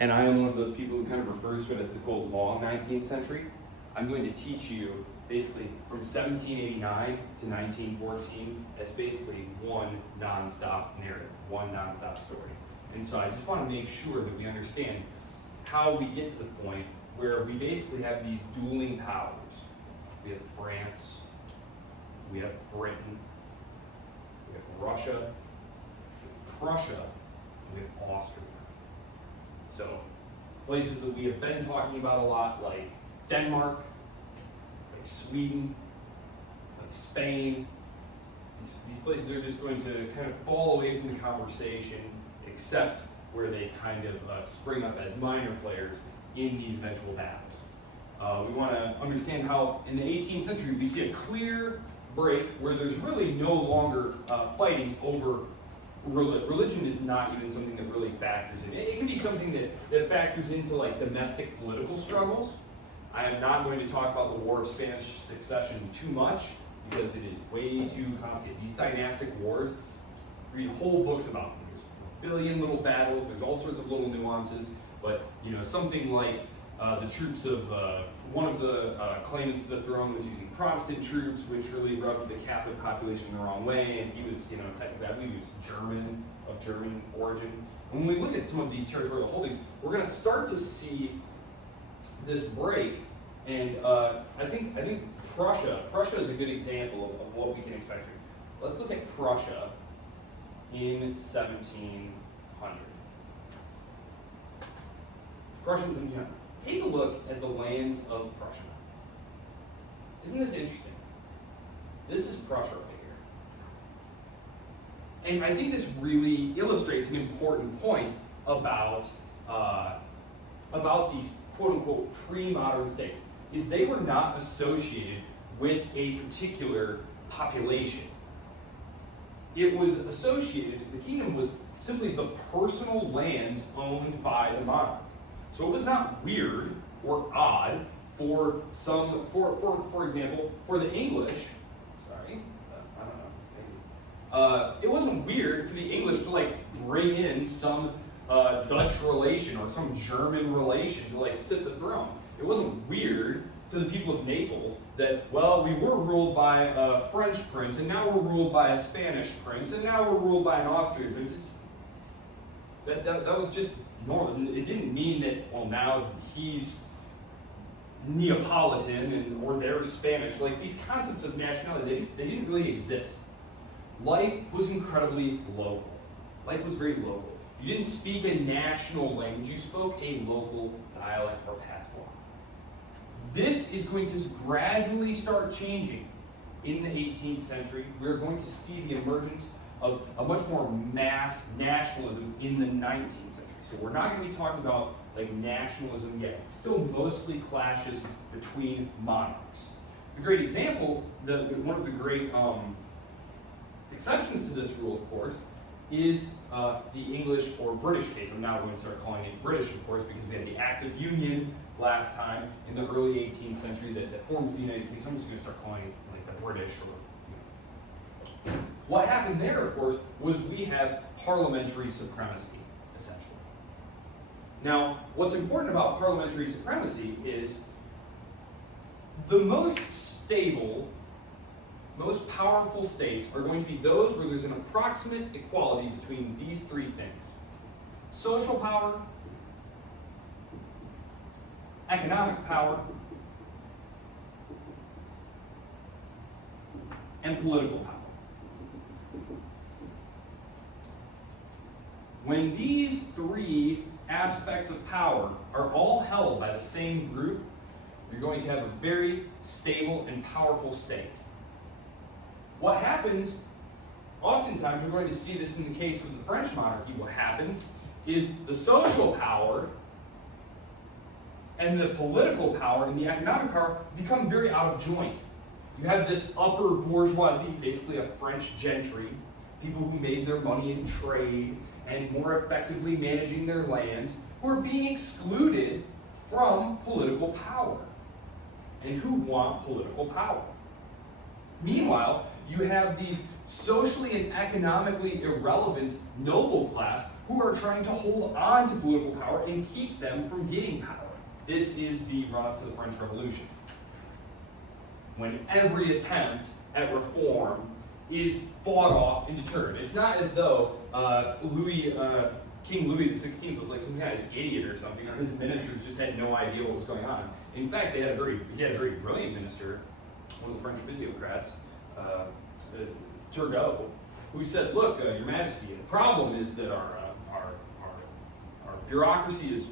and I am one of those people who kind of refers to it as the quote long 19th century. I'm going to teach you basically from 1789 to 1914 as basically one nonstop narrative, one nonstop story. And so I just want to make sure that we understand how we get to the point where we basically have these dueling powers. We have France, we have Britain, we have Russia, we have Prussia, and we have Austria. So places that we have been talking about a lot, like Denmark, like Sweden, like Spain, these places are just going to kind of fall away from the conversation, except where they kind of spring up as minor players in these eventual battles. We want to understand how in the 18th century we see a clear break where there's really no longer fighting over religion is not even something that really factors in. It can be something that factors into like domestic political struggles. I am not going to talk about the War of Spanish Succession too much because it is way too complicated. These dynastic wars, read whole books about them. There's a billion little battles, there's all sorts of little nuances, but something like the troops of one of the claimants to the throne was using Protestant troops, which really rubbed the Catholic population the wrong way, and he was, technically, I believe he was of German origin. And when we look at some of these territorial holdings, we're going to start to see this break, and I think Prussia is a good example of what we can expect here. Let's look at Prussia in 1700. Prussia in 1700. Take a look at the lands of Prussia. Isn't this interesting? This is Prussia right here. And I think this really illustrates an important point about these quote-unquote pre-modern states, is they were not associated with a particular population. It was associated, the kingdom was simply the personal lands owned by the monarch. So it was not weird or odd for for example, for the English, it wasn't weird for the English to bring in some Dutch relation or some German relation to sit the throne. It wasn't weird to the people of Naples that, well, we were ruled by a French prince, and now we're ruled by a Spanish prince, and now we're ruled by an Austrian prince. That was just normal. It didn't mean that, well, now he's Neapolitan or they're Spanish. These concepts of nationality, they didn't really exist. Life was incredibly local. Life was very local. You didn't speak a national language, you spoke a local dialect or patois. This is going to gradually start changing in the 18th century. We're going to see the emergence of a much more mass nationalism in the 19th century. So we're not going to be talking about nationalism yet. It still mostly clashes between monarchs. The great example, one of the great exceptions to this rule, of course, is the English or British case. I'm now going to start calling it British, of course, because we had the Act of Union last time in the early 18th century that forms the United Kingdom. So I'm just going to start calling it the British. What happened there, of course, was we have parliamentary supremacy, essentially. Now, what's important about parliamentary supremacy is the most stable, most powerful states are going to be those where there's an approximate equality between these three things: social power, economic power, and political power. When these three aspects of power are all held by the same group, you're going to have a very stable and powerful state. What happens, oftentimes we're going to see this in the case of the French monarchy, what happens is the social power and the political power and the economic power become very out of joint. You have this upper bourgeoisie, basically a French gentry, people who made their money in trade and more effectively managing their lands, who are being excluded from political power and who want political power. Meanwhile, you have these socially and economically irrelevant noble class who are trying to hold on to political power and keep them from getting power. This is the run-up to the French Revolution, when every attempt at reform is fought off and deterred. It's not as though King Louis XVI was like some kind of idiot or something, or his ministers just had no idea what was going on. In fact, he had a very brilliant minister, one of the French physiocrats, Turgot, who said, "Look, Your Majesty, the problem is that our bureaucracy is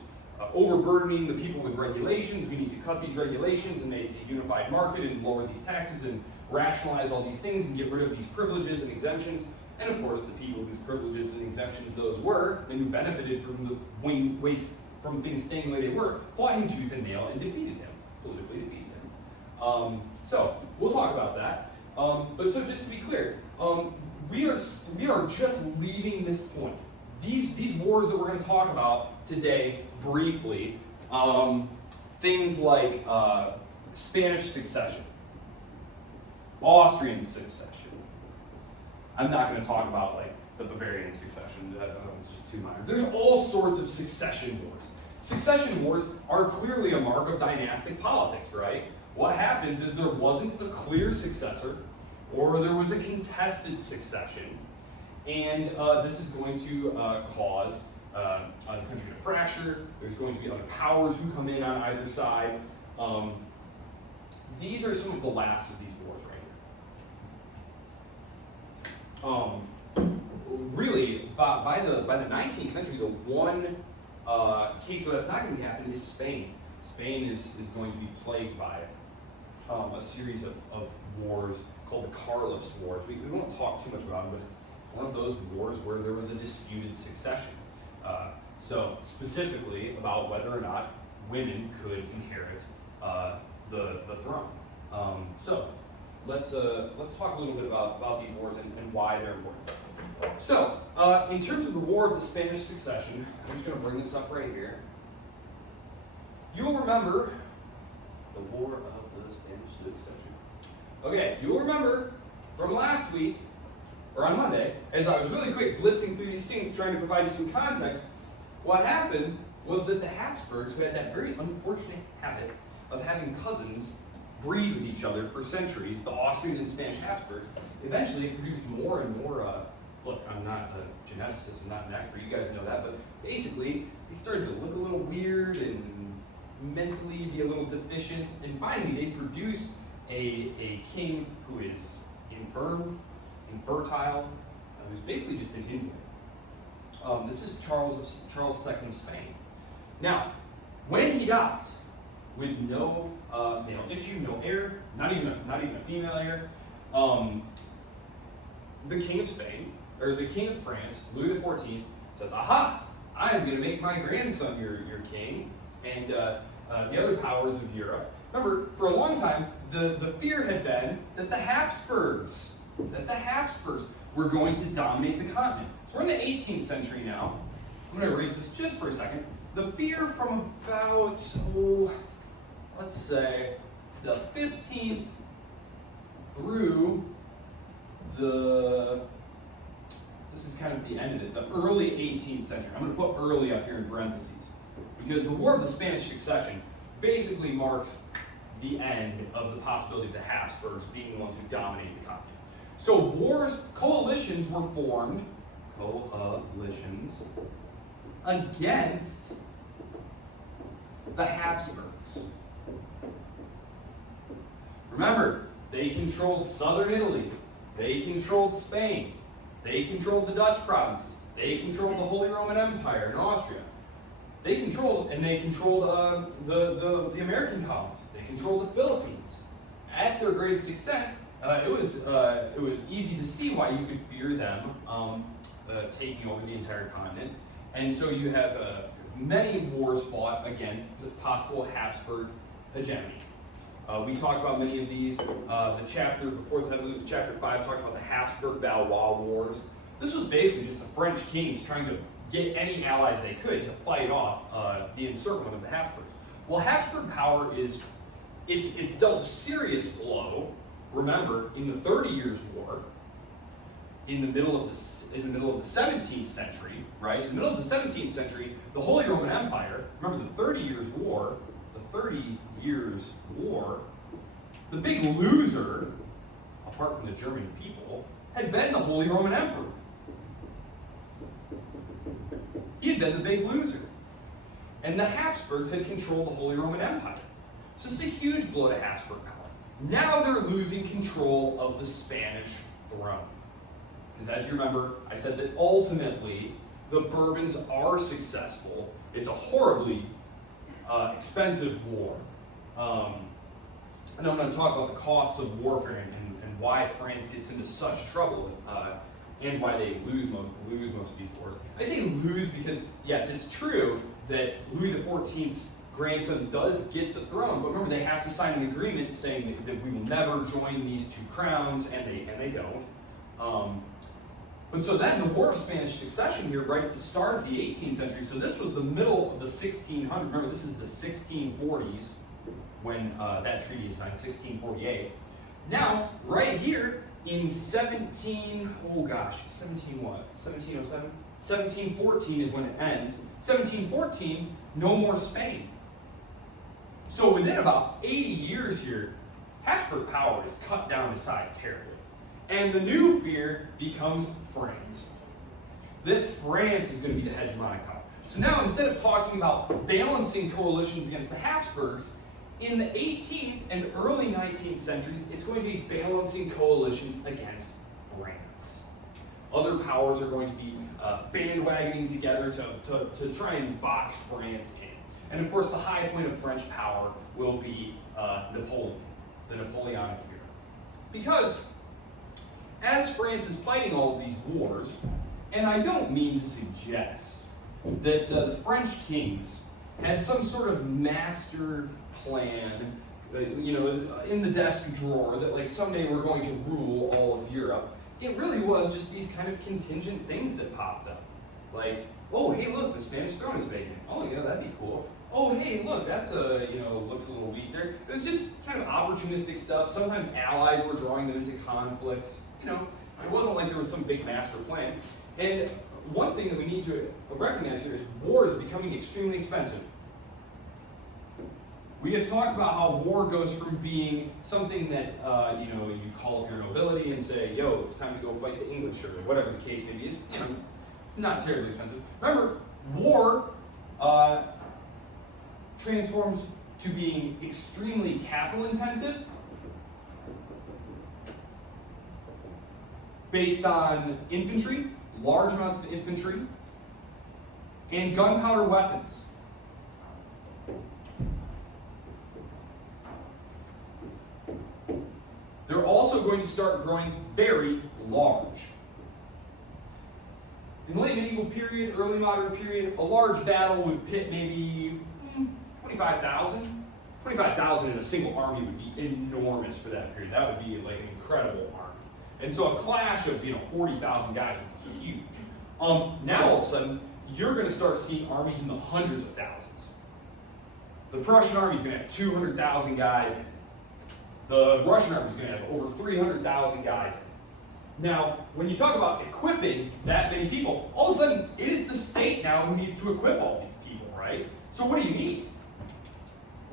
overburdening the people with regulations. We need to cut these regulations and make a unified market and lower these taxes and rationalize all these things and get rid of these privileges and exemptions." And of course, the people whose privileges and exemptions those were, and who benefited from from things staying the way they were, fought him tooth and nail and defeated him, politically defeated him. So we'll talk about that. But so just to be clear, we are just leaving this point. These wars that we're going to talk about today briefly, things like Spanish succession, Austrian succession. I'm not going to talk about like the Bavarian succession. It's just too minor. There's all sorts of succession wars. Succession wars are clearly a mark of dynastic politics, right? What happens is there wasn't a clear successor, or there was a contested succession, and this is going to cause the country to fracture. There's going to be other powers who come in on either side. These are some of the last of these wars right here. Really, by the 19th century, the one case where that's not going to be happening is Spain. Spain is going to be plagued by a series of wars called the Carlist Wars. We won't talk too much about it, but it's one of those wars where there was a disputed succession. So specifically about whether or not women could inherit the throne. So let's talk a little bit about these wars and why they're important. So in terms of the War of the Spanish Succession, I'm just going to bring this up right here. You'll remember the War of the Spanish Succession. Okay, you'll remember from last week, or on Monday, as I was really quick blitzing through these things, trying to provide you some context, what happened was that the Habsburgs, who had that very unfortunate habit of having cousins breed with each other for centuries, the Austrian and Spanish Habsburgs, eventually produced more and more, look, I'm not a geneticist, I'm not an expert, you guys know that, but basically, they started to look a little weird and mentally be a little deficient, and finally they produced a king who is infirm, infertile, who's basically just an invalid. This is Charles II of Spain. Now, when he dies, with no male issue, no heir, not even a female heir, the King of Spain, or the King of France, Louis XIV, says, "Aha! I'm going to make my grandson your king," and the other powers of Europe. Remember, for a long time, the fear had been that the Habsburgs were going to dominate the continent. So we're in the 18th century now. I'm going to erase this just for a second. The fear from about, let's say, the 15th through this is kind of the end of it, the early 18th century. I'm going to put early up here in parentheses, because the War of the Spanish Succession basically marks the end of the possibility of the Habsburgs being the ones who dominate the continent. So coalitions were formed, against the Habsburgs. Remember, they controlled southern Italy, they controlled Spain, they controlled the Dutch provinces, they controlled the Holy Roman Empire in Austria. They controlled the American colonies. They controlled the Philippines. At their greatest extent, it was easy to see why you could fear them taking over the entire continent. And so you have many wars fought against the possible Habsburg hegemony. We talked about many of these. The chapter before this, I believe it was chapter 5, talked about the Habsburg-Valois Wars. This was basically just the French kings trying to get any allies they could to fight off the encirclement of the Habsburgs. Well, Habsburg power it's dealt a serious blow, remember, in the 30 Years' War, in the middle of the 17th century, right? In the middle of the 17th century, the Holy Roman Empire, remember the 30 Years' War, the big loser, apart from the German people, had been the Holy Roman Emperor. He had been the big loser. And the Habsburgs had controlled the Holy Roman Empire. So this is a huge blow to Habsburg power. Now they're losing control of the Spanish throne. Because as you remember, I said that ultimately the Bourbons are successful. It's a horribly expensive war. And I'm going to talk about the costs of warfare and why France gets into such trouble and why they lose most of these wars. I say lose because, yes, it's true that Louis XIV's grandson does get the throne, but remember, they have to sign an agreement saying that we will never join these two crowns, and they don't. But so then the War of Spanish Succession here, right at the start of the 18th century, so this was the middle of the 1600s. Remember, this is the 1640s when that treaty is signed, 1648. Now, right here in 17 what? 1707? 1714 is when it ends. 1714, no more Spain. So within about 80 years here, Habsburg power is cut down to size terribly. And the new fear becomes France. That France is going to be the hegemonic power. So now instead of talking about balancing coalitions against the Habsburgs, in the 18th and early 19th centuries, it's going to be balancing coalitions against France. Other powers are going to be bandwagoning together to try and box France in. And of course, the high point of French power will be Napoleon, the Napoleonic era. Because as France is fighting all of these wars, and I don't mean to suggest that the French kings had some sort of master plan, in the desk drawer that like someday we're going to rule all of Europe. It really was just these kind of contingent things that popped up. Like, oh, hey, look, the Spanish throne is vacant. Oh, yeah, that'd be cool. Oh, hey, look, that, looks a little weak there. It was just kind of opportunistic stuff. Sometimes allies were drawing them into conflicts. It wasn't like there was some big master plan. And one thing that we need to recognize here is war is becoming extremely expensive. We have talked about how war goes from being something that, you call up your nobility and say, yo, it's time to go fight the English, or whatever the case may be. It's not terribly expensive. Remember, war transforms to being extremely capital intensive based on infantry, large amounts of infantry, and gunpowder weapons. They're also going to start growing very large. In the late medieval period, early modern period, a large battle would pit maybe 25,000. 25,000 in a single army would be enormous for that period. That would be like an incredible army. And so a clash of 40,000 guys would be huge. Now all of a sudden, you're going to start seeing armies in the hundreds of thousands. The Prussian army is going to have 200,000 guys. The Russian army is going to have over 300,000 guys. Now, when you talk about equipping that many people, all of a sudden, it is the state now who needs to equip all these people, right? So what do you need?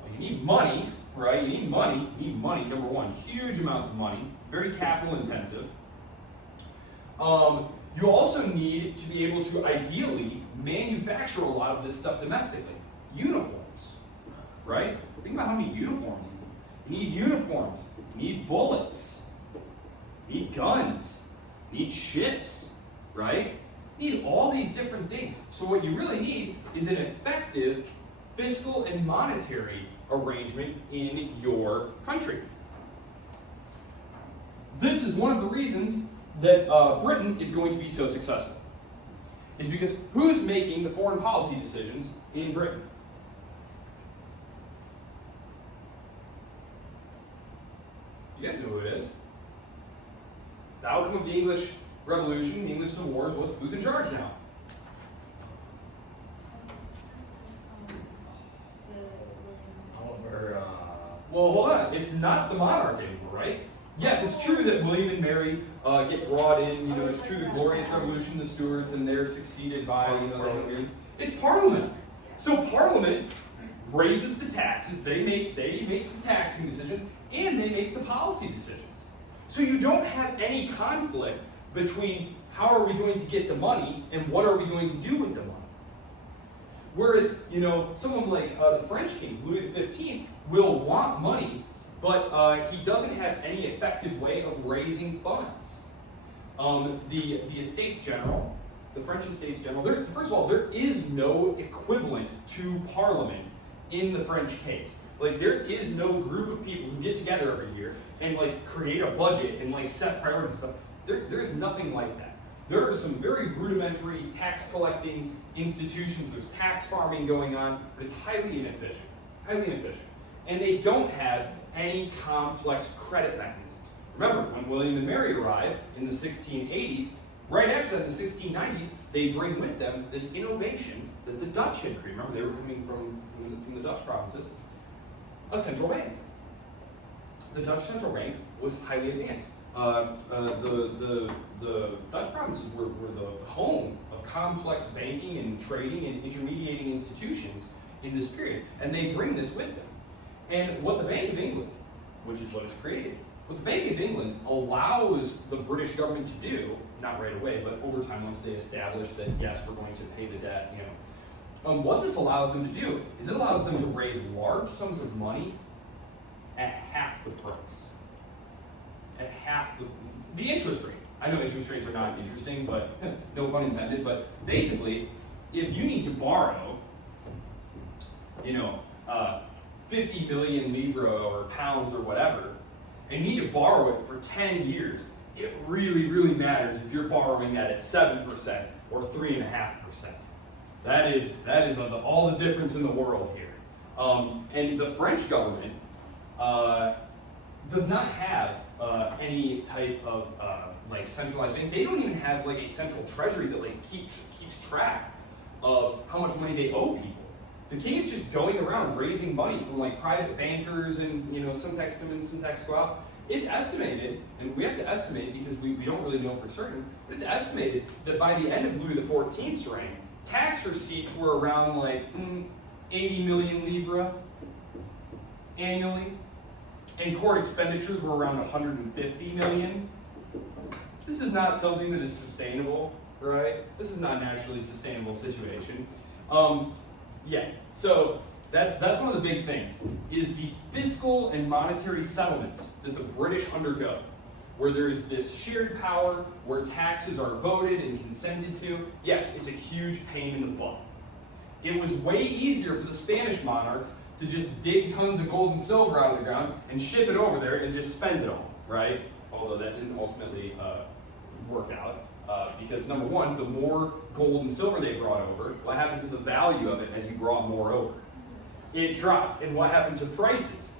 Well, you need money, right? You need money, number one, huge amounts of money, very capital intensive. You also need to be able to ideally manufacture a lot of this stuff domestically. Uniforms, right? Think about how many uniforms you need. You need uniforms, you need bullets, you need guns, you need ships, right? You need all these different things. So what you really need is an effective fiscal and monetary arrangement in your country. This is one of the reasons that Britain is going to be so successful. It's because who's making the foreign policy decisions in Britain? You guys know who it is. The outcome of the English Revolution, the English Civil Wars, was who's in charge now? Well, hold on. It's not the monarch anymore, right? Yes, it's true that William and Mary get brought in. You know, it's true the Glorious Revolution, the Stuarts, and they're succeeded by it's Parliament. So Parliament raises the taxes. They make the taxing decisions, and they make the policy decisions. So you don't have any conflict between how are we going to get the money and what are we going to do with the money. Whereas, you know, someone like the French kings, Louis XV, will want money, but he doesn't have any effective way of raising funds. The Estates General, the French Estates General, first of all, there is no equivalent to Parliament in the French case. Like, there is no group of people who get together every year and like create a budget and like set priorities and stuff. There's nothing like that. There are some very rudimentary tax collecting institutions. There's tax farming going on, but it's highly inefficient. Highly inefficient. And they don't have any complex credit mechanisms. Remember, when William and Mary arrive in the 1680s, right after that, in the 1690s, they bring with them this innovation that the Dutch had created. Remember, they were coming from the Dutch provinces. A central bank. The Dutch central bank was highly advanced. The Dutch provinces were the home of complex banking and trading and intermediating institutions in this period. And they bring this with them. And what the Bank of England, which is what is created, what the Bank of England allows the British government to do, not right away, but over time once they establish that, yes, we're going to pay the debt, you know, what this allows them to do is it allows them to raise large sums of money at half the price. At half the interest rate. I know interest rates are not interesting, but no pun intended, but basically, if you need to borrow, you know, 50 million livres or pounds or whatever, and you need to borrow it for 10 years, it really, really matters if you're borrowing that at 7% or 3.5%. That is all the difference in the world here. And the French government does not have any type of like centralized bank. They don't even have like a central treasury that like keeps track of how much money they owe people. The king is just going around raising money from like private bankers, and you know, some tax come in, some tax go out. It's estimated, and we have to estimate because we don't really know for certain, but it's estimated that by the end of Louis XIV's reign, tax receipts were around like 80 million livres annually, and court expenditures were around 150 million. This is not something that is sustainable, right? This is not an actually sustainable situation. Yeah, so that's one of the big things, is the fiscal and monetary settlements that the British undergo, where there is this shared power, where taxes are voted and consented to. Yes, it's a huge pain in the butt. It was way easier for the Spanish monarchs to just dig tons of gold and silver out of the ground and ship it over there and just spend it all, right? Although that didn't ultimately work out. Because number one, the more gold and silver they brought over, what happened to the value of it as you brought more over? It dropped. And what happened to prices?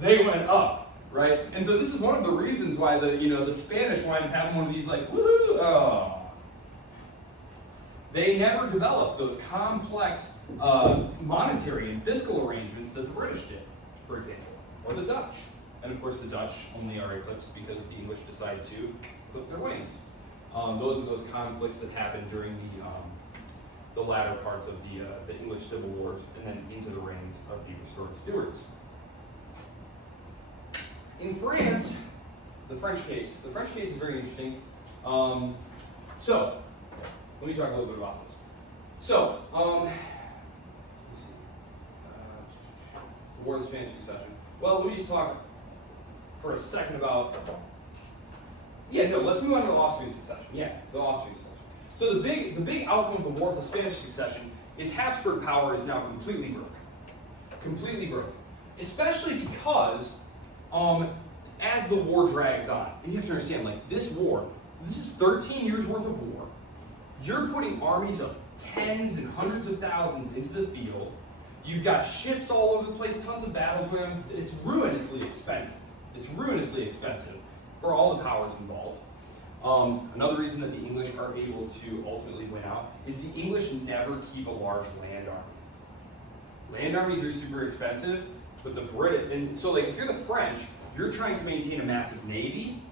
They went up, right? And so this is one of the reasons why the Spanish wind up having one of these like, woohoo, oh. They never developed those complex monetary and fiscal arrangements that the British did, for example, or the Dutch. And of course the Dutch only are eclipsed because the English decide to clip their wings. Those are those conflicts that happened during the latter parts of the English Civil Wars and then into the reigns of the restored Stuarts. In France, the French case is very interesting. So, let me talk a little bit about this. So, let me see. War of the Spanish Succession. Well, let me just talk for a second about. Let's move on to the Austrian succession. The Austrian succession. So the big outcome of the War of the Spanish Succession is Habsburg power is now completely broken. Completely broken. Especially because as the war drags on, and you have to understand, like, this is 13 years worth of war. You're putting armies of tens and hundreds of thousands into the field. You've got ships all over the place, tons of battles going on. It's ruinously expensive. For all the powers involved. Another reason that the English are able to ultimately win out is the English never keep a large land army. Land armies are super expensive, but the British, and so like if you're the French, you're trying to maintain a massive navy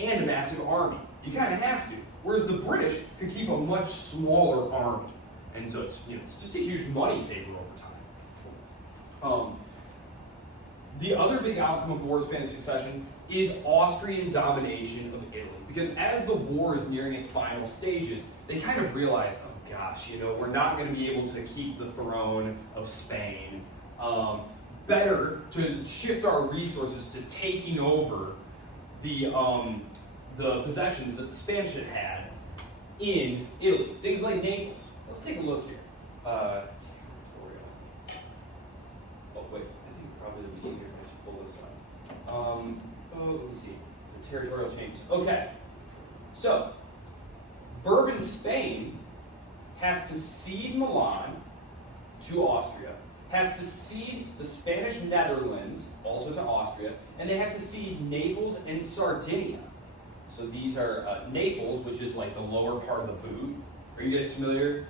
and a massive army. You kind of have to. Whereas the British could keep a much smaller army. And so it's, it's just a huge money saver over time. The other big outcome of the War of Spanish Succession is Austrian domination of Italy. Because as the war is nearing its final stages, they kind of realize, oh gosh, we're not going to be able to keep the throne of Spain. Better to shift our resources to taking over the possessions that the Spanish had in Italy. Things like Naples. Let's take a look here. Oh wait, I think probably it'd be easier if I just pull this up. Let me see. The territorial changes. Okay. So, Bourbon Spain has to cede Milan to Austria, has to cede the Spanish Netherlands, also to Austria, and they have to cede Naples and Sardinia. So these are Naples, which is like the lower part of the boot. Are you guys familiar?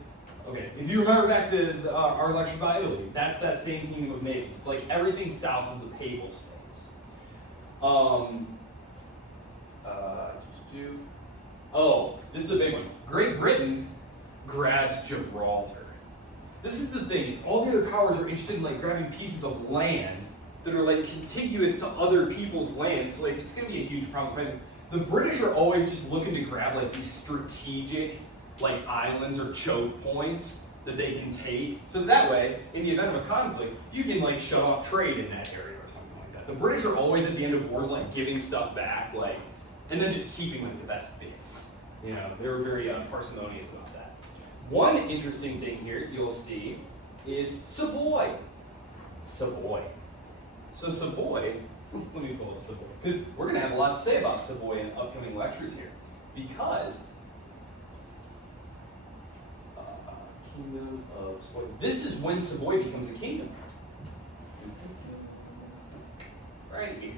Okay, if you remember back to our lecture about Italy, that's that same kingdom of Naples. It's like everything south of the Papal States. Oh, this is a big one. Great Britain grabs Gibraltar. This is the thing, is all the other powers are interested in grabbing pieces of land that are contiguous to other people's lands. So it's gonna be a huge problem. The British are always just looking to grab these strategic islands or choke points that they can take. So that way, in the event of a conflict, you can shut off trade in that area or something like that. The British are always at the end of wars giving stuff back, and then just keeping the best bits. They're very parsimonious about that. One interesting thing here you'll see is Savoy. Savoy. So Savoy, let me pull up Savoy, because we're going to have a lot to say about Savoy in upcoming lectures here. Because Kingdom of Savoy. This is when Savoy becomes a kingdom. Right here.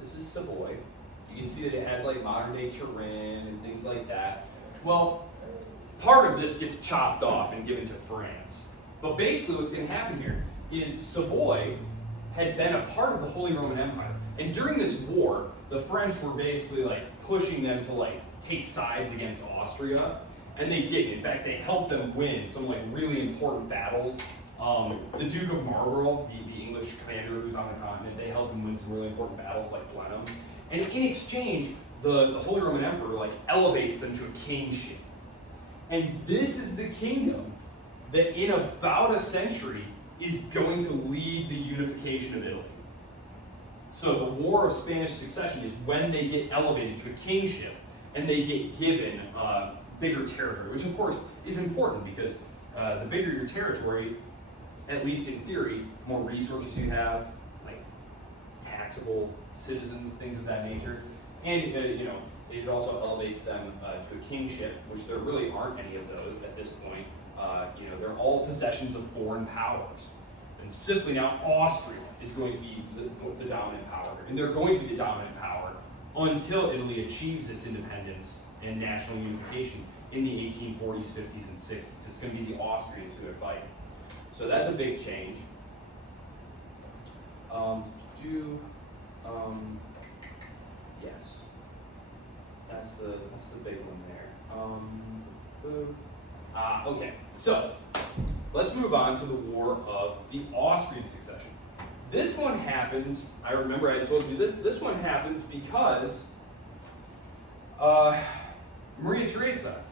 This is Savoy. You can see that it has modern day Turin and things like that. Well, part of this gets chopped off and given to France. But basically what's going to happen here is Savoy had been a part of the Holy Roman Empire. And during this war, the French were basically pushing them to take sides against Austria. And they did. In fact, they helped them win some really important battles. The Duke of Marlborough, the English commander who's on the continent, they helped him win some really important battles like Blenheim. And in exchange, the Holy Roman Emperor elevates them to a kingship. And this is the kingdom that in about a century is going to lead the unification of Italy. So the War of Spanish Succession is when they get elevated to a kingship and they get given bigger territory, which of course is important because the bigger your territory, at least in theory, the more resources you have, taxable citizens, things of that nature. And it also elevates them to a kingship, which there really aren't any of those at this point. They're all possessions of foreign powers. And specifically now, Austria is going to be the dominant power. And they're going to be the dominant power until Italy achieves its independence and national unification in the 1840s, 50s, and 60s. It's going to be the Austrians who are fighting. So that's a big change. Yes, that's the big one there. Okay, so let's move on to the War of the Austrian Succession. This one happens. I remember I told you this. This one happens because Maria Theresa.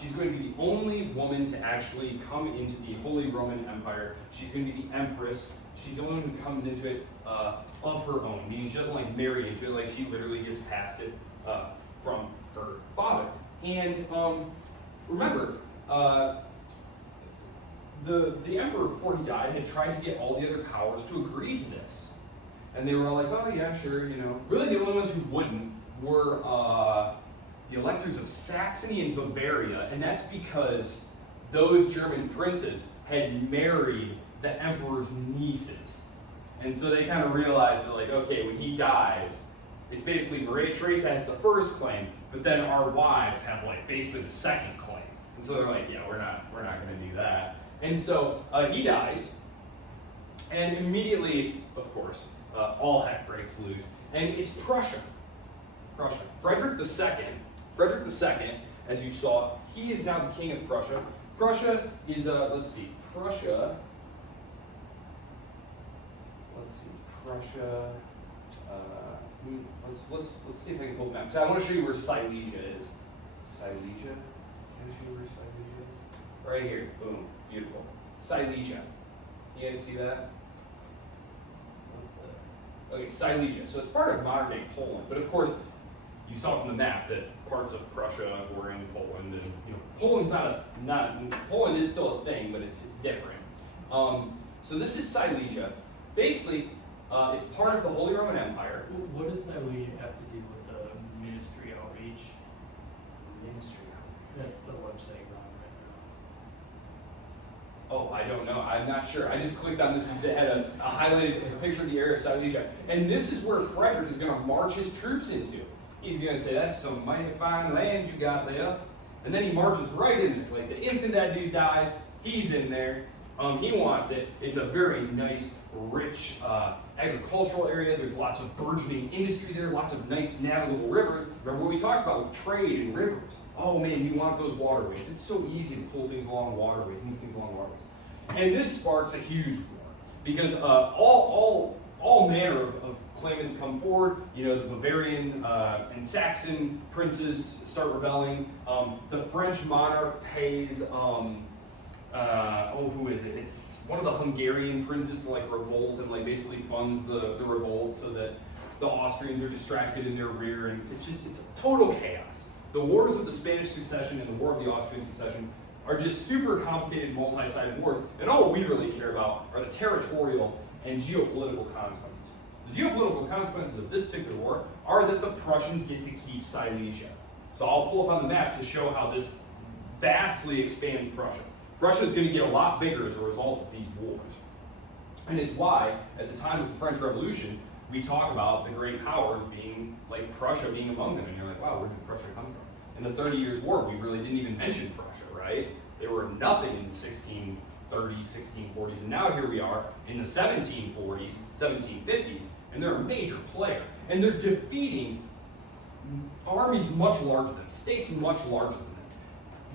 She's going to be the only woman to actually come into the Holy Roman Empire. She's going to be the empress. She's the only one who comes into it of her own, meaning she doesn't marry into it, she literally gets past it from her father. And remember, the emperor, before he died, had tried to get all the other powers to agree to this. And they were all like, oh yeah, sure, Really the only ones who wouldn't were the electors of Saxony and Bavaria, and that's because those German princes had married the emperor's nieces. And so they kind of realized that, okay, when he dies, it's basically Maria Theresa has the first claim, but then our wives have basically the second claim. And so they're like, yeah, we're not going to do that. And so he dies, and immediately, of course, all heck breaks loose. And it's Prussia. Prussia. Frederick II, as you saw, he is now the king of Prussia. Prussia is, let's see, Prussia, let's see if I can pull it back. So I want to show you where Silesia is. Silesia? Can I show you where Silesia is? Right here. Boom. Beautiful. Silesia. You guys see that? Okay, Silesia. So it's part of modern day Poland, but of course, you saw from the map that parts of Prussia were in Poland, and Poland's Poland is still a thing, but it's different. So this is Silesia. Basically, it's part of the Holy Roman Empire. What does Silesia have to do with the ministry outreach? Ministry outreach. That's the website wrong right Oh, I don't know. I'm not sure. I just clicked on this because it had a highlighted picture of the area of Silesia. And this is where Frederick is going to march his troops into. He's going to say, that's some mighty fine land you got there. And then he marches right in there. Like the instant that dude dies, he's in there. He wants it. It's a very nice, rich agricultural area. There's lots of burgeoning industry there, lots of nice navigable rivers. Remember what we talked about with trade and rivers. Oh man, you want those waterways. It's so easy to pull things along waterways, move things along waterways. And this sparks a huge war because all manner of claimants come forward. The Bavarian and Saxon princes start rebelling. The French monarch pays. Who is it? It's one of the Hungarian princes to revolt and basically funds the revolt so that the Austrians are distracted in their rear, and it's a total chaos. The wars of the Spanish Succession and the War of the Austrian Succession are just super complicated, multi-sided wars, and all we really care about are the territorial and geopolitical consequences. The geopolitical consequences of this particular war are that the Prussians get to keep Silesia. So I'll pull up on the map to show how this vastly expands Prussia. Russia is going to get a lot bigger as a result of these wars. And it's why, at the time of the French Revolution, we talk about the great powers being, Prussia being among them. And you're like, wow, where did Prussia come from? In the 30 Years' War, we really didn't even mention Prussia, right? They were nothing in the 1630s, 1640s. And now here we are in the 1740s, 1750s, and they're a major player. And they're defeating armies much larger than them, states much larger than them.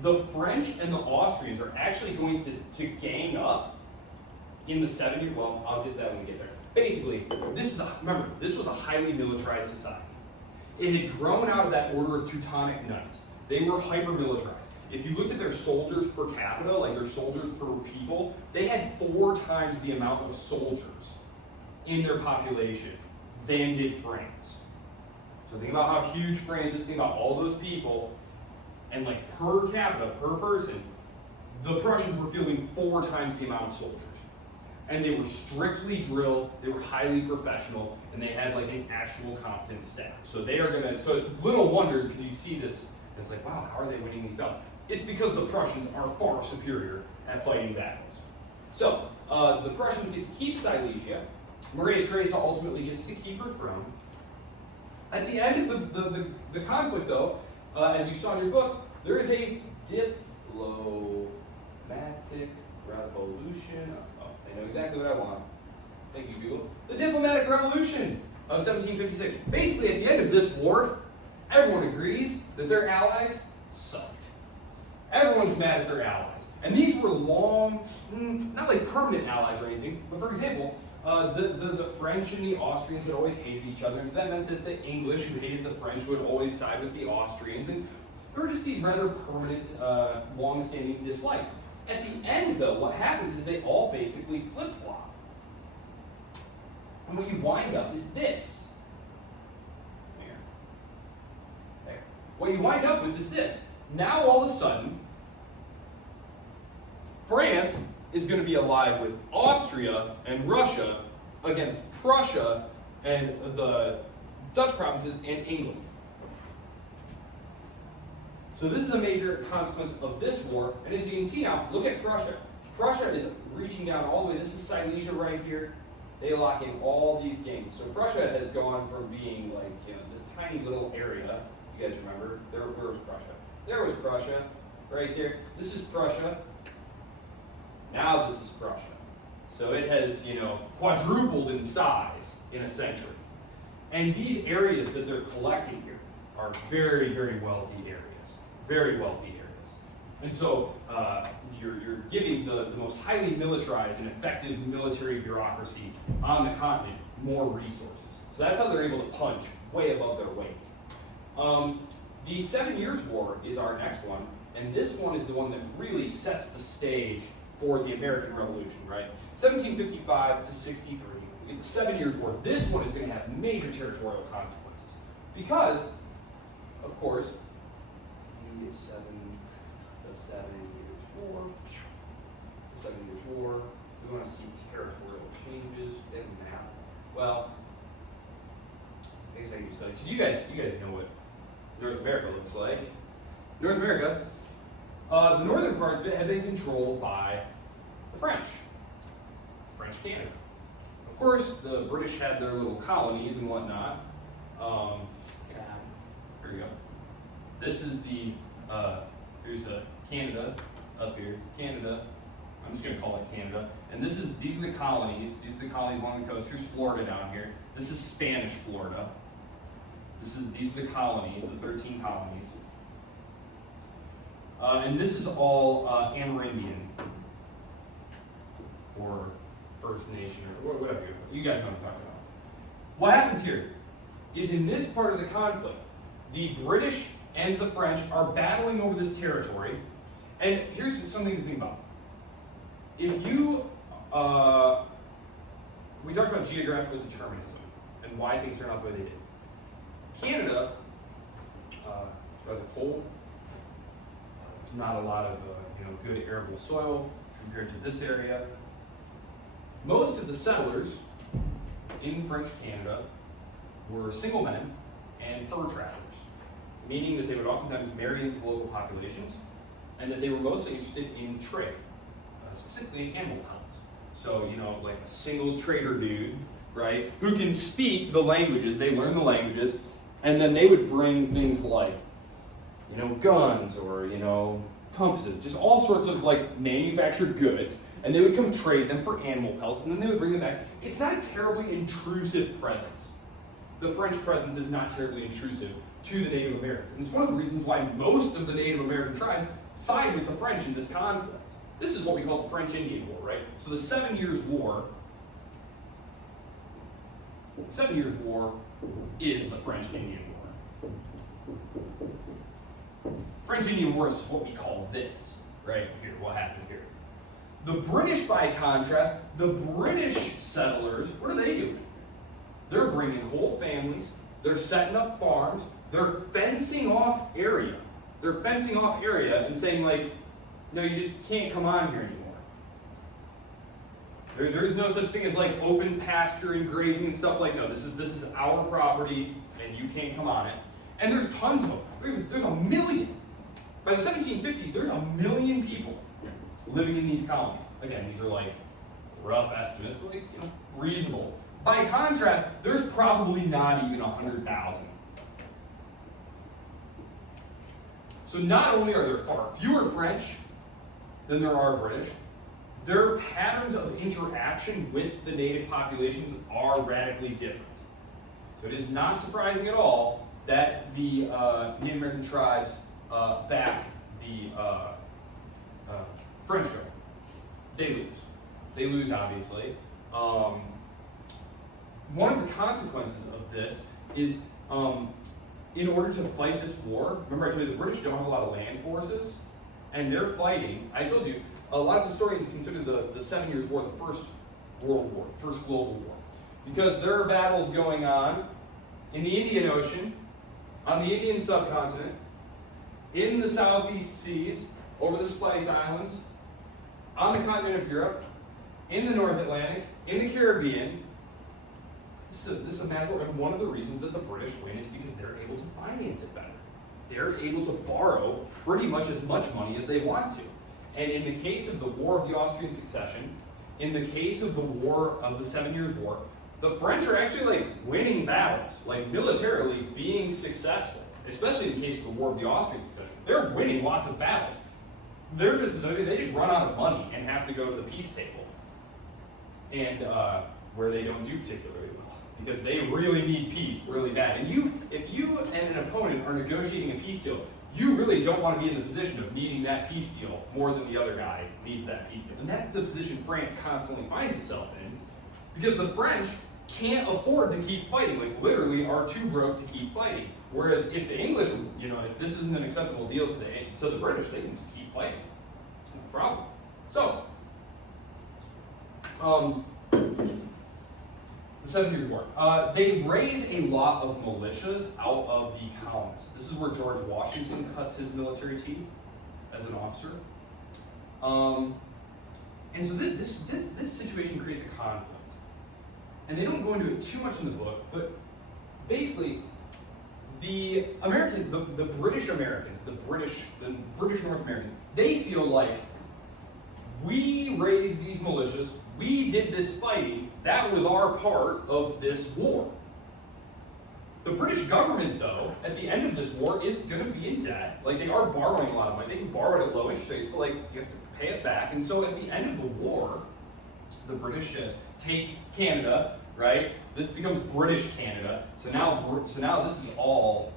The French and the Austrians are actually going to gang up in the 70s. Well, I'll get to that when we get there. Basically, this was a highly militarized society. It had grown out of that order of Teutonic Knights. They were hyper-militarized. If you looked at their soldiers per capita, their soldiers per people, they had 4 times the amount of soldiers in their population than did France. So think about how huge France is, think about all those people, and per capita, per person, the Prussians were fielding 4 times the amount of soldiers. And they were strictly drilled, they were highly professional, and they had an actual competent staff. So so it's little wonder because you see this, it's wow, how are they winning these battles? It's because the Prussians are far superior at fighting battles. So, the Prussians get to keep Silesia. Maria Theresa ultimately gets to keep her throne. At the end of the conflict, though, as you saw in your book, there is a diplomatic revolution. Oh, I know exactly what I want. Thank you, Google. The diplomatic revolution of 1756. Basically, at the end of this war, everyone agrees that their allies sucked. Everyone's mad at their allies. And these were long, not permanent allies or anything, but for example, the French and the Austrians had always hated each other, and so that meant that the English who hated the French would always side with the Austrians, and there were just these rather permanent, long-standing dislikes. At the end, though, what happens is they all basically flip-flop. And what you wind up is this. There. What you wind up with is this. Now, all of a sudden, France is going to be allied with Austria and Russia against Prussia and the Dutch provinces and England. So this is a major consequence of this war, and as you can see now, look at Prussia. Prussia is reaching down all the way. This is Silesia right here. They lock in all these gains. So Prussia has gone from being this tiny little area. You guys remember? Where was Prussia? There was Prussia, right there. This is Prussia. Now this is Prussia. So it has, quadrupled in size in a century. And these areas that they're collecting here are very, very wealthy areas. Very wealthy areas. And so you're giving the most highly militarized and effective military bureaucracy on the continent more resources. So that's how they're able to punch way above their weight. The 7 Years' War is our next one, and this one is the one that really sets the stage for the American Revolution, right? 1755 to 63, the 7 Years' War. This one is going to have major territorial consequences because, of course, the 7 Years' War. The 7 Years' War. We want to see territorial changes in the map. Well, I guess I can just tell you, because you guys know what North America looks like. North America, the northern parts of it have been controlled by the French. French Canada. Of course, the British had their little colonies and whatnot. Here we go. This is here's Canada up here. Canada. I'm just going to call it Canada. And these are the colonies. These are the colonies along the coast. Here's Florida down here. This is Spanish Florida. These are the colonies, the 13 colonies. And this is all Amerindian, or First Nation, or whatever. You guys know what I'm talking about. What happens here is in this part of the conflict, the British and the French are battling over this territory. And here's something to think about. If you, we talked about geographical determinism and why things turn out the way they did. Canada, rather cold. There's not a lot of good arable soil compared to this area. Most of the settlers in French Canada were single men and fur trappers, meaning that they would oftentimes marry into the local populations, and that they were mostly interested in trade, specifically in animal pelts. So, like a single trader dude, right, who can speak the languages, they learn the languages, and then they would bring things like, guns or, compasses, just all sorts of manufactured goods, and they would come trade them for animal pelts, and then they would bring them back. It's not a terribly intrusive presence. The French presence is not terribly intrusive to the Native Americans. And it's one of the reasons why most of the Native American tribes side with the French in this conflict. This is what we call the French Indian War, right? So the 7 Years' War, is the French Indian War. French Indian War is just what we call this, right here, what happened here. The British, by contrast, the British settlers, what are they doing? They're bringing whole families, they're setting up farms, they're fencing off area. They're fencing off area and saying no, you just can't come on here anymore. There's no such thing as open pasture and grazing and stuff no, this is our property and you can't come on it. And there's tons of them. There's a million. By the 1750s, there's a million people living in these colonies. Again, these are rough estimates, but reasonable. By contrast, there's probably not even 100,000. So not only are there far fewer French than there are British, their patterns of interaction with the native populations are radically different. So it is not surprising at all that the Native American tribes back the French government. They lose. They lose, obviously. One of the consequences of this is, in order to fight this war, remember I told you the British don't have a lot of land forces, and they're fighting. I told you, a lot of historians consider the 7 Years' War the first world war, the first global war, because there are battles going on in the Indian Ocean, on the Indian subcontinent, in the Southeast Seas, over the Spice Islands, on the continent of Europe, in the North Atlantic, in the Caribbean. This is a matter, and one of the reasons that the British win is because they're able to finance it better. They're able to borrow pretty much as much money as they want to. And in the case of the War of the Austrian Succession, in the case of the War of the 7 Years' War, the French are actually winning battles, militarily being successful, especially in the case of the War of the Austrian Succession. They're winning lots of battles. They just run out of money and have to go to the peace table. and where they don't do particularly well, because they really need peace really bad. And if you and an opponent are negotiating a peace deal, you really don't want to be in the position of needing that peace deal more than the other guy needs that peace deal. And that's the position France constantly finds itself in, because the French can't afford to keep fighting, like literally are too broke to keep fighting. Whereas if the English, if this isn't an acceptable deal to the British, they can just keep fighting. It's no problem. So, the 7 Years' War. They raise a lot of militias out of the colonies. This is where George Washington cuts his military teeth as an officer. And so this situation creates a conflict. And they don't go into it too much in the book, but basically, the British Americans, the British North Americans, they feel like we raised these militias, we did this fighting, that was our part of this war. The British government, though, at the end of this war, is going to be in debt. Like, they are borrowing a lot of money. They can borrow it at low interest rates, but like you have to pay it back. And so at the end of the war, the British take Canada, right? This becomes British Canada. So now this is all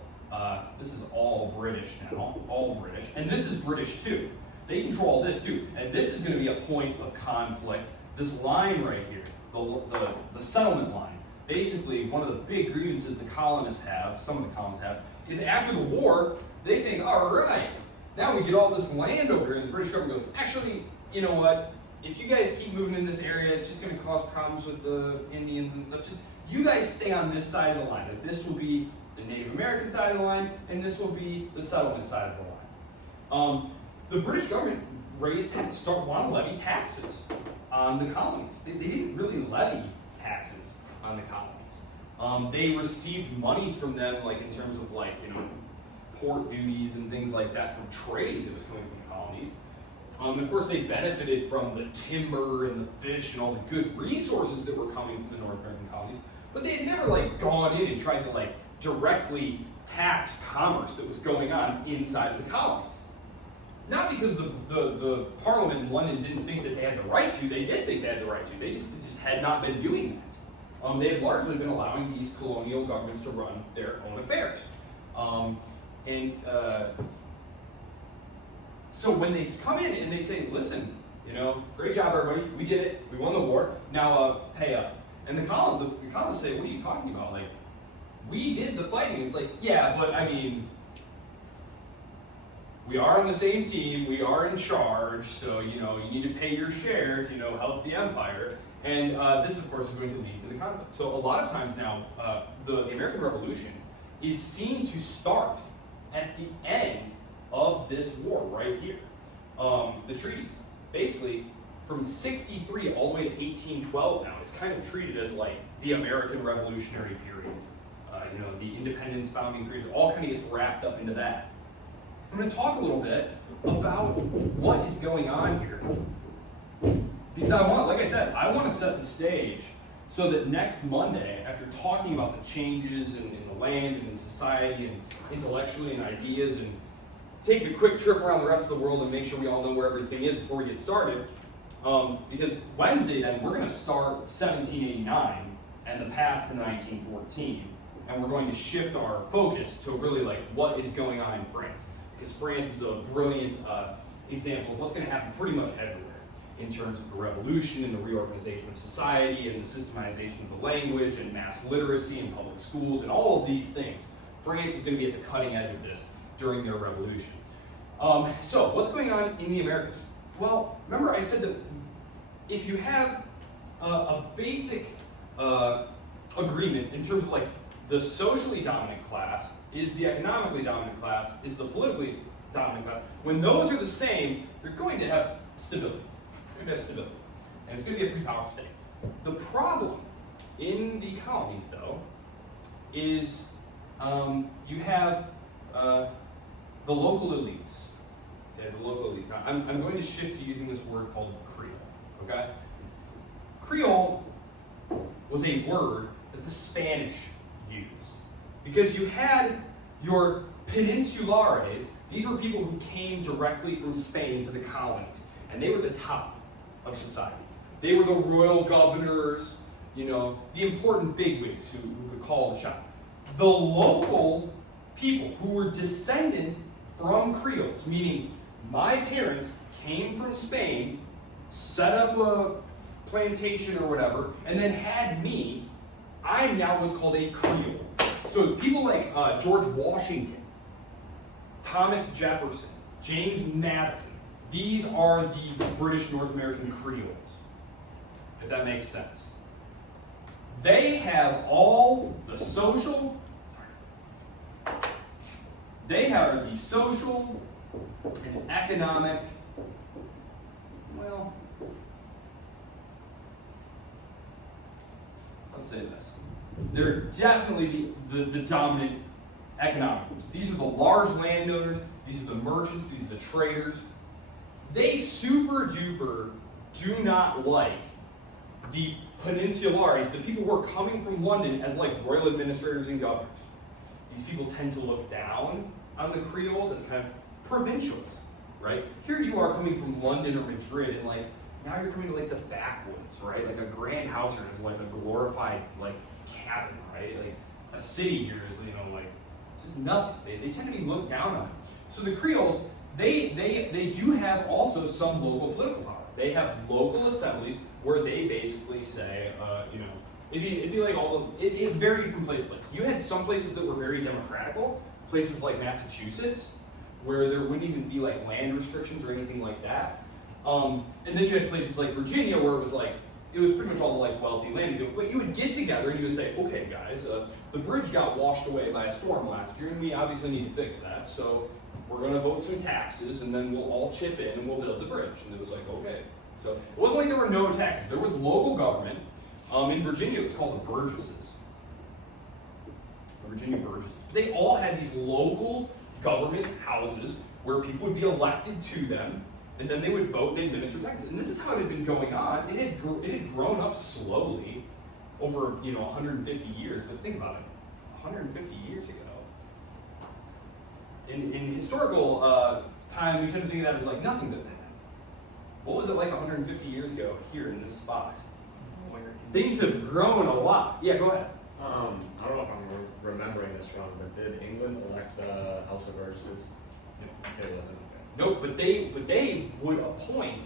British now, all British, and this is British too. They control this too, and this is going to be a point of conflict. This line right here, the settlement line. Basically, one of the big grievances the colonists have, some of the colonists have, is after the war, they think, all right, now we get all this land over here, and the British government goes, actually, you know what? If you guys keep moving in this area, it's just going to cause problems with the Indians and stuff. Just you guys stay on this side of the line. Like, this will be the Native American side of the line, and this will be the settlement side of the line. The British government want to levy taxes on the colonies. They didn't really levy taxes on the colonies. They received monies from them, like in terms of port duties and things like that from trade that was coming from the colonies. Of course, they benefited from the timber and the fish and all the good resources that were coming from the North American colonies, but they had never gone in and tried to directly tax commerce that was going on inside of the colonies. Not because the Parliament in London didn't think that they had the right to. They did think they had the right to. They just had not been doing that. They had largely been allowing these colonial governments to run their own affairs. So when they come in and they say, listen, great job everybody, we did it, we won the war, now pay up. And the colonists say, what are you talking about? We did the fighting. It's yeah, but I mean, we are on the same team, we are in charge, so you need to pay your share to help the empire. And this, of course, is going to lead to the conflict. So a lot of times now, the American Revolution is seen to start at the end of this war right here. The treaties. Basically, from 63 all the way to 1812 now is kind of treated as the American Revolutionary period. The independence founding period, all kind of gets wrapped up into that. I'm going to talk a little bit about what is going on here. Because I want to set the stage so that next Monday, after talking about the changes in the land and in society and intellectually and ideas, and take a quick trip around the rest of the world and make sure we all know where everything is before we get started. Because Wednesday then, we're going to start 1789 and the path to 1914. And we're going to shift our focus to really what is going on in France. Because France is a brilliant example of what's going to happen pretty much everywhere in terms of the revolution and the reorganization of society and the systemization of the language and mass literacy in public schools and all of these things. France is going to be at the cutting edge of this during their revolution. So what's going on in the Americas? Well, remember I said that if you have a basic agreement in terms of the socially dominant class is the economically dominant class, is the politically dominant class. When those are the same, you're going to have stability. You're going to have stability. And it's going to be a pretty powerful state. The problem in the colonies, though, is you have the local elites. Okay, the local elites. Now, I'm going to shift to using this word called Creole. Okay? Creole was a word that the Spanish used. Because you had your peninsulares, these were people who came directly from Spain to the colonies, and they were the top of society. They were the royal governors, you know, the important bigwigs who could call the shots. The local people who were descended from Creoles, meaning my parents came from Spain, set up a plantation or whatever, and then had me, I'm now what's called a Creole. So people like George Washington, Thomas Jefferson, James Madison, these are the British North American Creoles, if that makes sense. They have all the social, and economic, well, let's say this. They're definitely the dominant economic groups. These are the large landowners, these are the merchants, these are the traders. They super duper do not like the peninsulares, the people who are coming from London as like royal administrators and governors. These people tend to look down on the Creoles as kind of provincials, right? Here you are coming from London or Madrid, and like now you're coming to like the backwoods, right? Like a grand house here is like a glorified like cabin, right? Like a city here is, you know, like it's just nothing. They tend to be looked down on. So the Creoles, they do have also some local political power. They have local assemblies where they basically say, you know, it'd be like it varied from place to place. You had some places that were very democratical, places like Massachusetts, where there wouldn't even be like land restrictions or anything like that. And then you had places like Virginia where it was pretty much all the like wealthy land people. But you would get together and you would say, okay guys, the bridge got washed away by a storm last year and we obviously need to fix that. So we're gonna vote some taxes and then we'll all chip in and we'll build the bridge. And it was like, okay. So it wasn't like there were no taxes. There was local government. In Virginia, it was called the Burgesses. The Virginia Burgesses. They all had these local government houses where people would be elected to them, and then they would vote and administer taxes. And this is how it had been going on. It had grown up slowly over 150 years. But think about it, 150 years ago. In historical time, we tend to think of that as like nothing. But what was it like 150 years ago here in this spot? Things have grown a lot. Yeah, go ahead. I don't know if I'm remembering this wrong, but did England elect the House of Burgesses? No. It wasn't. Okay. Nope, but they would appoint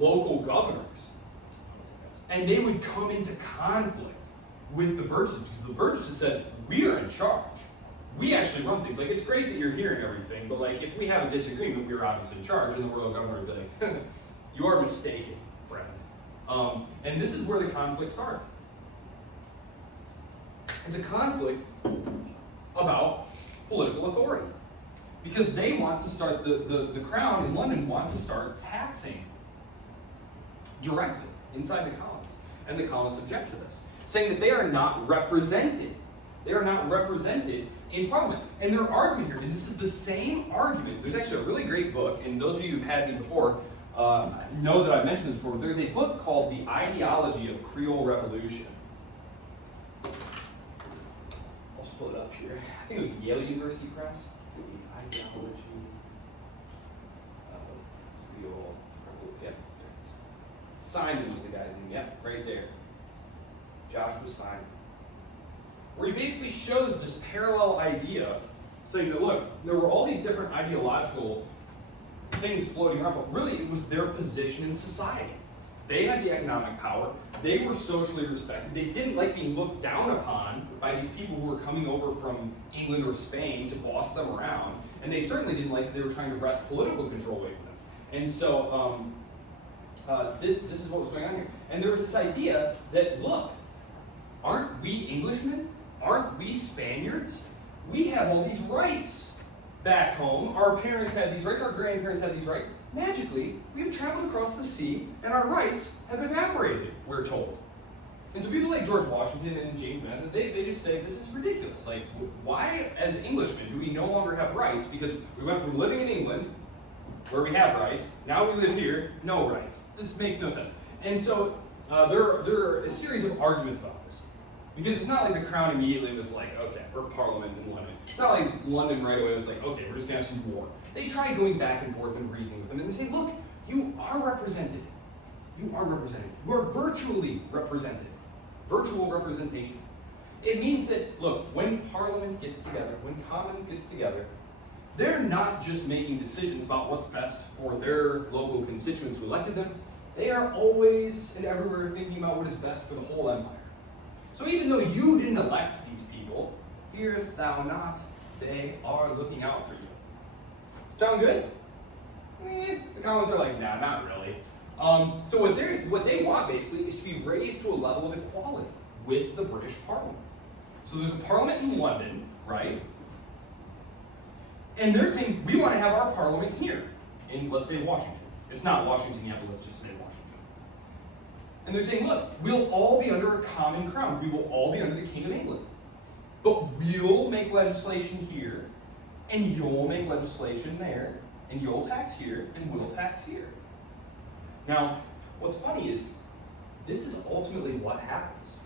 local governors, and they would come into conflict with the Burgesses because the Burgesses said, "We are in charge. We actually run things. Like it's great that you're hearing everything, but like if we have a disagreement, we're obviously in charge." And the royal governor would be like, "You are mistaken, friend." And this is where the conflict starts. It's a conflict about political authority. Because they want to start, the crown in London wants to start taxing directly inside the colonies. And the colonists object to this, saying that they are not represented. They are not represented in Parliament. And their argument here, and this is the same argument, there's actually a really great book, and those of you who've had me before, know that I've mentioned this before. There's a book called The Ideology of Creole Revolution. I'll just pull it up here. I think it was Yale University Press. The Ideology of Creole Revolution. Yep, there it is. Simon was the guy's name. Yep, right there. Joshua Simon. Where he basically shows this parallel idea, saying that, look, there were all these different ideological things floating around, but really it was their position in society. They had the economic power. They were socially respected. They didn't like being looked down upon by these people who were coming over from England or Spain to boss them around. And they certainly didn't like that they were trying to wrest political control away from them. And so this is what was going on here. And there was this idea that, look, aren't we Englishmen? Aren't we Spaniards? We have all these rights back home. Our parents had these rights. Our grandparents had these rights. Magically, we've traveled across the sea, and our rights have evaporated, we're told. And so people like George Washington and James Madison, they just say, this is ridiculous. Like, why, as Englishmen, do we no longer have rights? Because we went from living in England, where we have rights, now we live here, no rights. This makes no sense. And so there are a series of arguments about this. Because it's not like the crown immediately was like, okay, we're Parliament in London. It's not like London right away was like, okay, we're just going to have some war. They tried going back and forth and reasoning with them, and they say, look, you are represented. You are represented. You are virtually represented. Virtual representation. It means that, look, when Parliament gets together, when Commons gets together, they're not just making decisions about what's best for their local constituents who elected them. They are always and everywhere thinking about what is best for the whole empire. So even though you didn't elect these people, fearest thou not, they are looking out for you. Sound good? The Commons are like, nah, not really. So what they want basically is to be raised to a level of equality with the British Parliament. So there's a Parliament in London, right? And they're saying, we want to have our Parliament here in, let's say, Washington. It's not Washington yet, but let's just say Washington. And they're saying, look, we'll all be under a common crown. We will all be under the King of England. But we'll make legislation here, and you'll make legislation there, and you'll tax here, and we'll tax here. Now, what's funny is, this is ultimately what happens.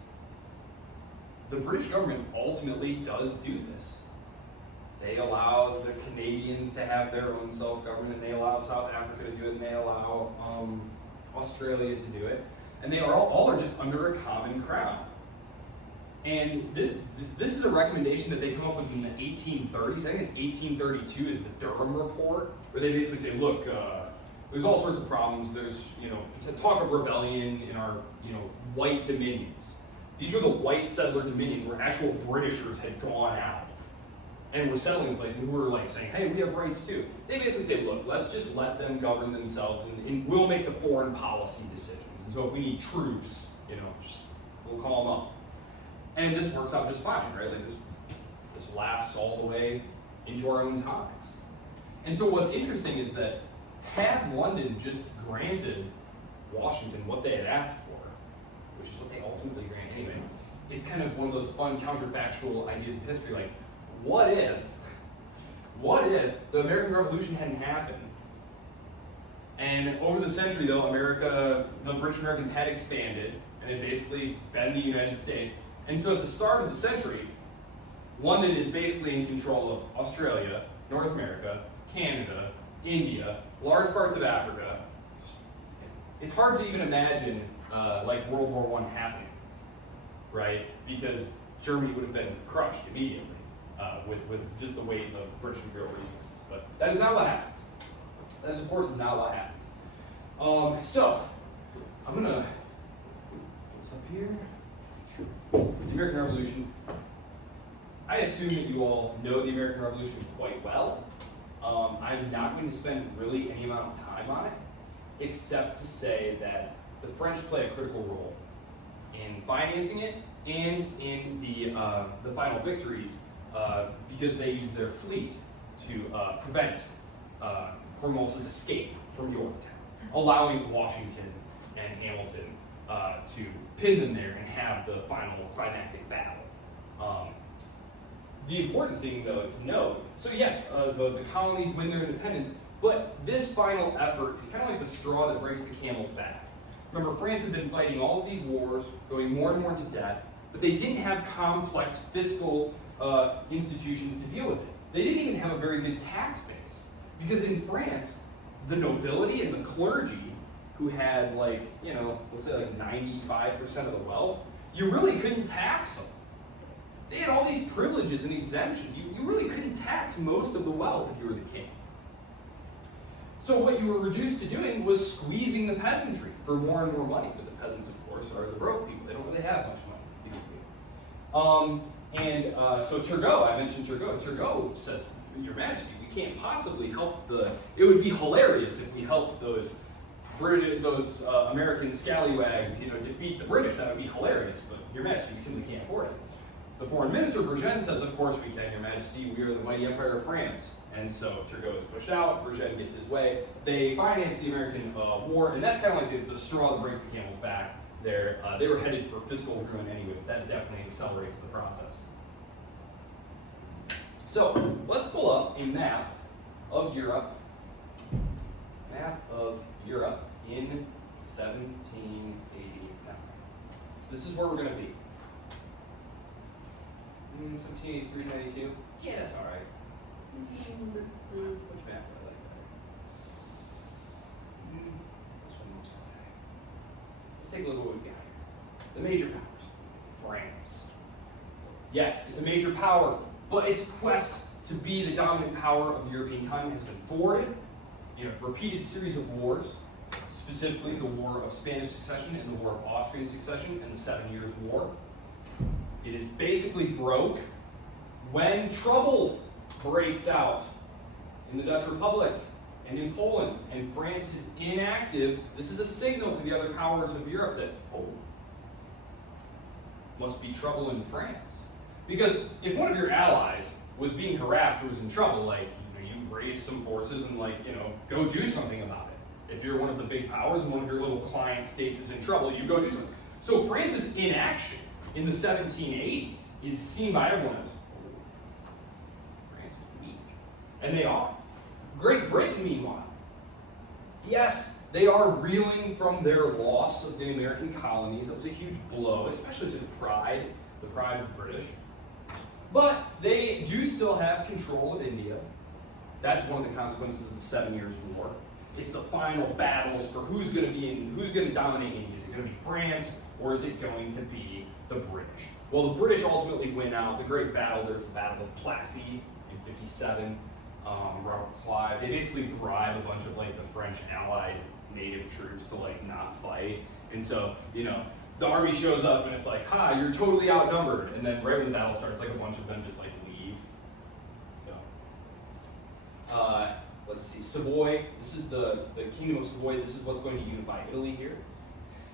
The British government ultimately does do this. They allow the Canadians to have their own self-government, they allow South Africa to do it, and they allow Australia to do it. And they are all are just under a common crown. And this is a recommendation that they come up with in the 1830s. I think it's 1832 is the Durham Report, where they basically say, look, there's all sorts of problems. There's, talk of rebellion in our, white dominions. These were the white settler dominions where actual Britishers had gone out and were settling in place, and we were like saying, hey, we have rights too. They basically say, look, let's just let them govern themselves, and we'll make the foreign policy decisions. And so if we need troops, we'll call them up. And this works out just fine, right? Like this lasts all the way into our own times. And so what's interesting is that had London just granted Washington what they had asked for, which is what they ultimately grant anyway, it's kind of one of those fun counterfactual ideas of history, like, what if the American Revolution hadn't happened? And over the century, though, the British Americans had expanded, and had basically been the United States. And so at the start of the century, London is basically in control of Australia, North America, Canada, India, large parts of Africa. It's hard to even imagine like World War I happening, right? Because Germany would have been crushed immediately with just the weight of British imperial resources. But that is not what happens. That is, of course, not what happens. So, I'm going to, what's up here? The American Revolution. I assume that you all know the American Revolution quite well. I'm not going to spend really any amount of time on it, except to say that the French play a critical role in financing it and in the final victories because they used their fleet to prevent Cornwallis' escape from Yorktown, allowing Washington and Hamilton to pin them there and have the final climactic battle. The important thing, though, to note, so yes, the colonies win their independence, but this final effort is kind of like the straw that breaks the camel's back. Remember, France had been fighting all of these wars, going more and more into debt, but they didn't have complex fiscal institutions to deal with it. They didn't even have a very good tax base, because in France, the nobility and the clergy, who had let's say 95% of the wealth, you really couldn't tax them. They had all these privileges and exemptions. You really couldn't tax most of the wealth if you were the king. So what you were reduced to doing was squeezing the peasantry for more and more money. But the peasants, of course, are the broke people. They don't really have much money to give you. So Turgot, I mentioned Turgot. Turgot says, Your Majesty, we can't possibly help it would be hilarious if we helped those American scallywags, defeat the British. That would be hilarious, but Your Majesty, we simply can't afford it. The foreign minister, Vergennes, says, of course we can, Your Majesty, we are the mighty empire of France. And so Turgot is pushed out, Vergennes gets his way. They finance the American war, and that's kind of like the straw that breaks the camel's back there. They were headed for fiscal ruin anyway, but that definitely accelerates the process. So let's pull up a map of Europe. Map of Europe in 1789. So this is where we're going to be. 1783, 92. Yeah, that's all right. Which map do I like better? This one looks okay. take a look at what we've got here. The major powers. France. Yes, it's a major power, but its quest to be the dominant power of the European continent has been thwarted in a repeated series of wars, specifically the War of Spanish Succession and the War of Austrian Succession and the 7 Years' War. It is basically broke when trouble breaks out in the Dutch Republic and in Poland, and France is inactive. This is a signal to the other powers of Europe that, oh, must be trouble in France. Because if one of your allies was being harassed or was in trouble, like, you raise some forces and, go do something about it. If you're one of the big powers and one of your little client states is in trouble, you go do something. So France's inaction in the 1780s is seen by everyone as, France is weak. And they are. Great Britain, meanwhile, yes, they are reeling from their loss of the American colonies. That was a huge blow, especially to the pride of the British. But they do still have control of India. That's one of the consequences of the 7 Years' War. It's the final battles for who's going to dominate India. Is it going to be France, or is it going to be the British? Well, the British ultimately win out. The great battle, there's the Battle of Plassey in 57. Robert Clive. They basically bribe a bunch of the French allied native troops to not fight. And so, the army shows up and it's like, ha, you're totally outnumbered. And then right when the battle starts, a bunch of them just leave. So, let's see, Savoy. This is the Kingdom of Savoy. This is what's going to unify Italy here.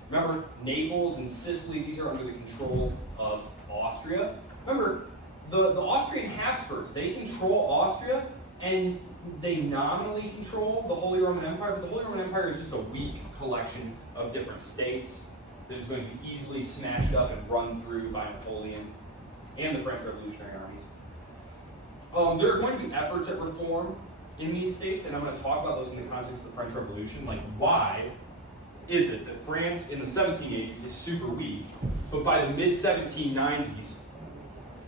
Remember, Naples and Sicily, these are under the control of Austria. Remember, the Austrian Habsburgs, they control Austria, and they nominally control the Holy Roman Empire, but the Holy Roman Empire is just a weak collection of different states that is going to be easily smashed up and run through by Napoleon and the French Revolutionary armies. There are going to be efforts at reform in these states, and I'm going to talk about those in the context of the French Revolution. Why is it that France in the 1780s is super weak, but by the mid-1790s,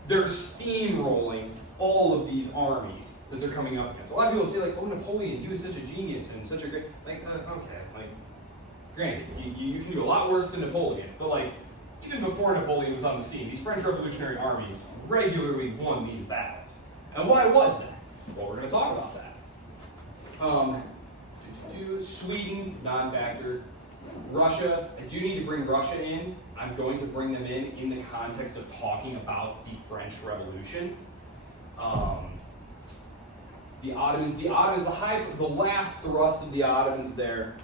they're steamrolling all of these armies that they're coming up against. A lot of people say, oh, Napoleon, he was such a genius and such a great, granted, you can do a lot worse than Napoleon, but even before Napoleon was on the scene, these French Revolutionary armies regularly won these battles. And why was that? Well, we're going to talk about that. Sweden, non-factor. Russia, I do need to bring Russia in. I'm going to bring them in the context of talking about the French Revolution. The Ottomans, the last thrust of the Ottomans there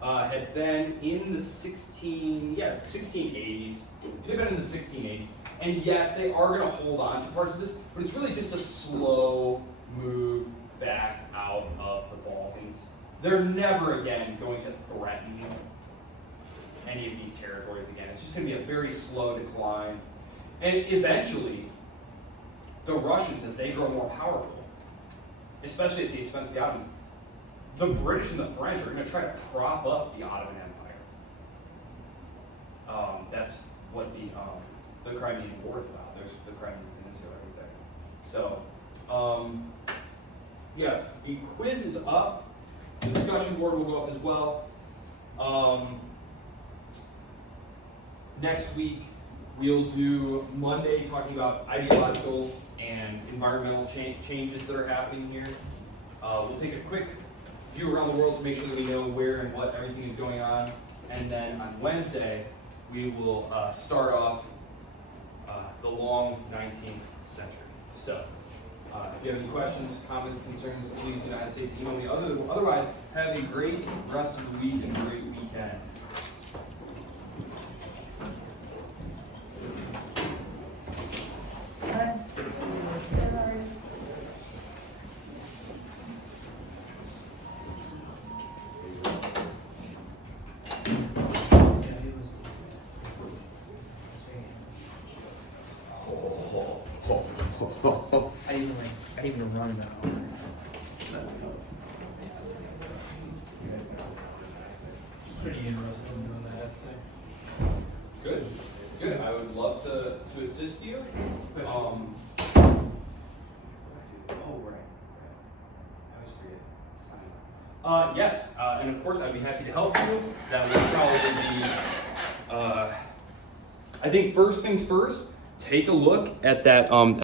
had been in the 1680s. They've been in the 1680s. And yes, they are going to hold on to parts of this, but it's really just a slow move back out of the Balkans. They're never again going to threaten any of these territories again. It's just going to be a very slow decline. And eventually, the Russians, as they grow more powerful, especially at the expense of the Ottomans, the British and the French are going to try to prop up the Ottoman Empire. That's what the Crimean War is about. There's the Crimean Peninsula right there. So, yes, the quiz is up. The discussion board will go up as well. Next week, we'll do Monday talking about ideological and environmental changes that are happening here. We'll take a quick view around the world to make sure that we know where and what everything is going on. And then on Wednesday, we will start off the long 19th century. So, if you have any questions, comments, concerns, please do not hesitate to email me. Otherwise, have a great rest of the week and a great weekend. I even run now. Pretty interested in doing that essay. Good. Good. I would love to assist you. Oh, right. I always forget. Yes. And of course, I'd be happy to help you. That would probably be I think first things first, take a look at that